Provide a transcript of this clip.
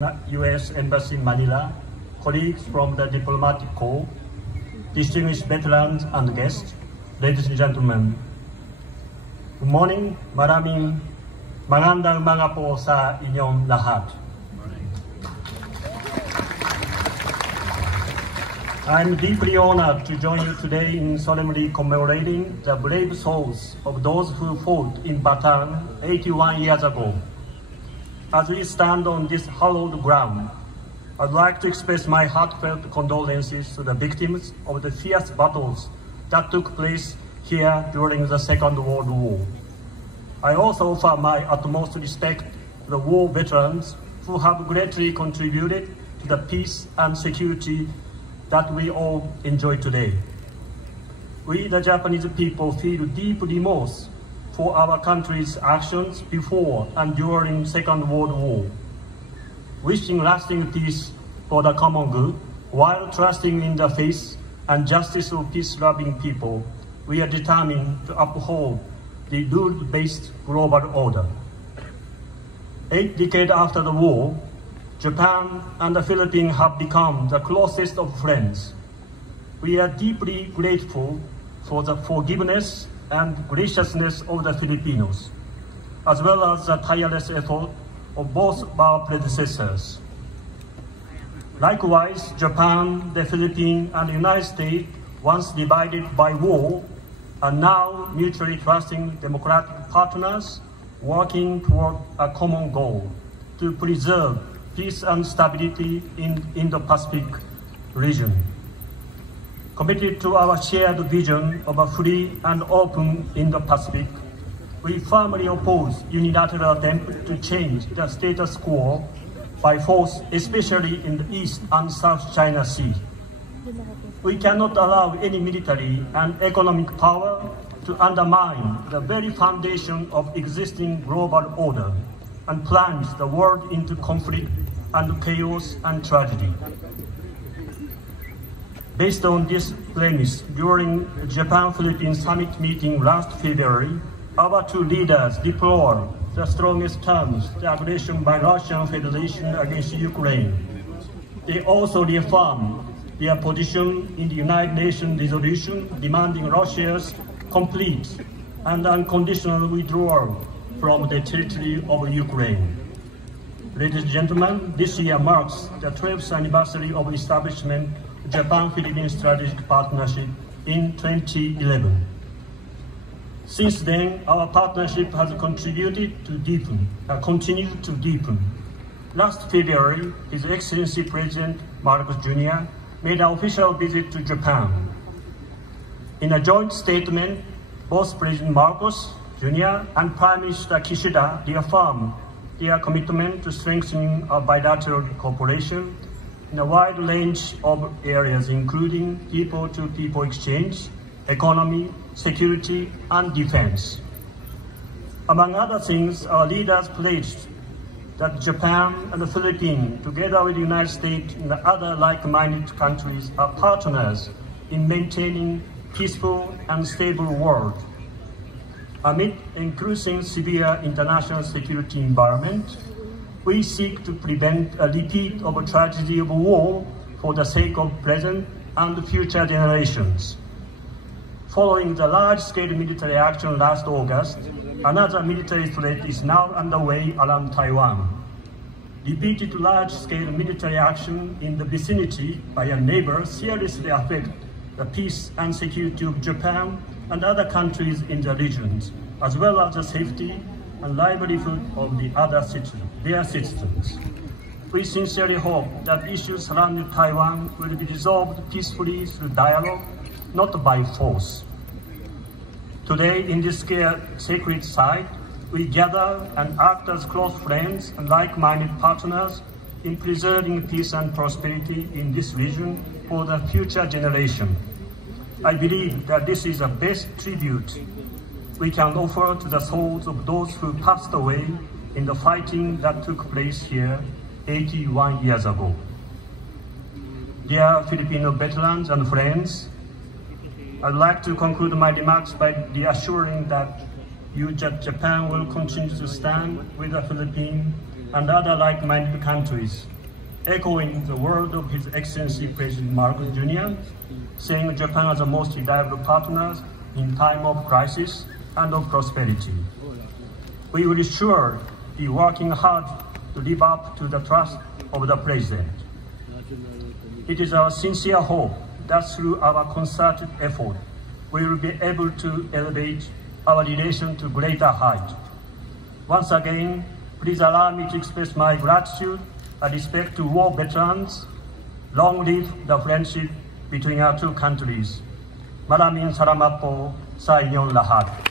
U.S. Embassy Manila, colleagues from the diplomatic corps, distinguished veterans and guests, ladies and gentlemen. Good morning, maraming magandang umaga po sa inyong lahat. I'm deeply honored to join you today in solemnly commemorating the brave souls of those who fought in Bataan 81 years ago. As we stand on this hallowed ground, I'd like to express my heartfelt condolences to the victims of the fierce battles that took place here during the Second World War. I also offer my utmost respect to the war veterans who have greatly contributed to the peace and security that we all enjoy today. We, the Japanese people, feel deep remorse for our country's actions before and during Second World War. Wishing lasting peace for the common good, while trusting in the faith and justice of peace-loving people, we are determined to uphold the rule-based global order. 8 decades after the war, Japan and the Philippines have become the closest of friends. We are deeply grateful for the forgiveness and graciousness of the Filipinos, as well as the tireless effort of both our predecessors. Likewise, Japan, the Philippines, and the United States, once divided by war, are now mutually trusting democratic partners working toward a common goal to preserve peace and stability in the Indo-Pacific region. Committed to our shared vision of a free and open Indo-Pacific, we firmly oppose unilateral attempts to change the status quo by force, especially in the East and South China Sea. We cannot allow any military and economic power to undermine the very foundation of existing global order and plunge the world into conflict and chaos and tragedy. Based on this premise, during the Japan-Philippines summit meeting last February, our two leaders deplored the strongest terms the aggression by Russian Federation against Ukraine. They also reaffirmed their position in the United Nations resolution demanding Russia's complete and unconditional withdrawal from the territory of Ukraine. Ladies and gentlemen, this year marks the 12th anniversary of establishment Japan-Philippines Strategic Partnership in 2011. Since then, our partnership has continued to deepen. Last February, His Excellency President Marcos Jr. made an official visit to Japan. In a joint statement, both President Marcos Jr. and Prime Minister Kishida reaffirmed their commitment to strengthening our bilateral cooperation in a wide range of areas, including people-to-people exchange, economy, security, and defense. Among other things, our leaders pledged that Japan and the Philippines, together with the United States and the other like-minded countries, are partners in maintaining peaceful and stable world. Amid increasing severe international security environment, we seek to prevent a repeat of a tragedy of war for the sake of present and future generations. Following the large-scale military action last August, another military threat is now underway around Taiwan. Repeated large-scale military action in the vicinity by a neighbor seriously affect the peace and security of Japan and other countries in the region, as well as the safety and livelihood of their citizens. We sincerely hope that issues surrounding Taiwan will be resolved peacefully through dialogue, not by force. Today, in this sacred site, we gather and act as close friends and like-minded partners in preserving peace and prosperity in this region for the future generation. I believe that this is the best tribute we can offer to the souls of those who passed away in the fighting that took place here 81 years ago. Dear Filipino veterans and friends, I'd like to conclude my remarks by reassuring that Japan will continue to stand with the Philippines and other like-minded countries, echoing the word of His Excellency President Marcos Jr., saying Japan as the most reliable partner in time of crisis and of prosperity. We will sure be working hard to live up to the trust of the President. It is our sincere hope that through our concerted effort, we will be able to elevate our relation to greater height. Once again, please allow me to express my gratitude and respect to war veterans. Long live the friendship between our two countries. Maraming salamat po sa inyong lahat.